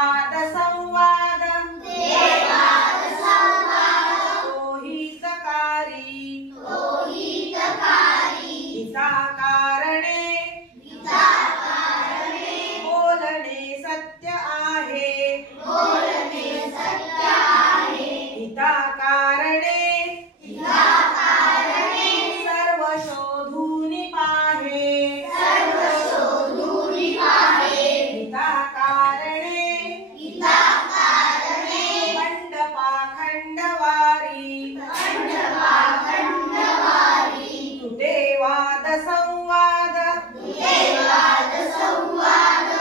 वाद संवाद तो हितकारणे बोलणे सत्य आहे हितकारणे सर्व शोधून पाहे हितकारणे खंडवारी तुटे वाद संवाद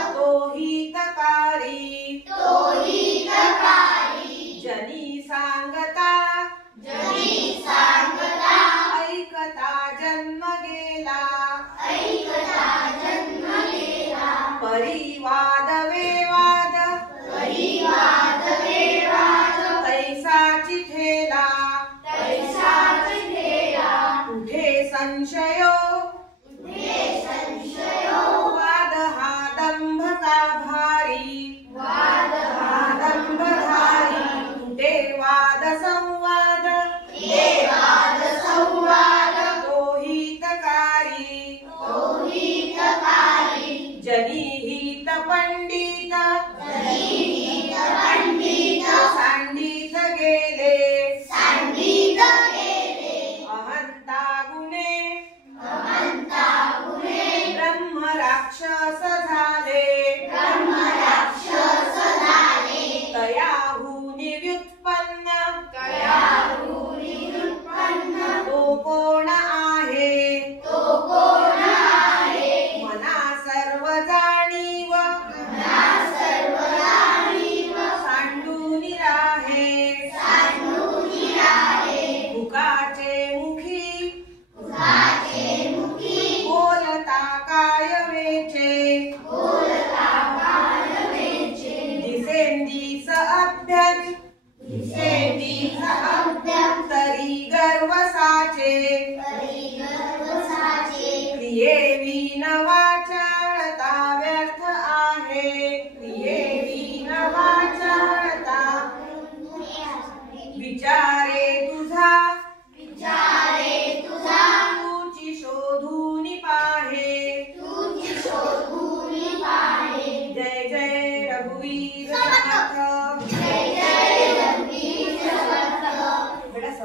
तो हितकारी जनी सांगता ऐकता जन्म गेला परिवाद वेवाद तैसाची ठेला उठे संशयो वाद हा दंभ का भारी तुटे वाद संवाद तो हितकारी जनी हित पंडित सांडित गेले अहंता गुणे ब्रह्म राक्षस झाले तयाहुनी व्युत्पन्न तो कोण आहे मना सर्व जाणीव सांडूनी राहे मुखाचे मुखी बोलता काय वेचे दिसेंदिस अभ्यंतरी गर्व साचे क्रिये विनव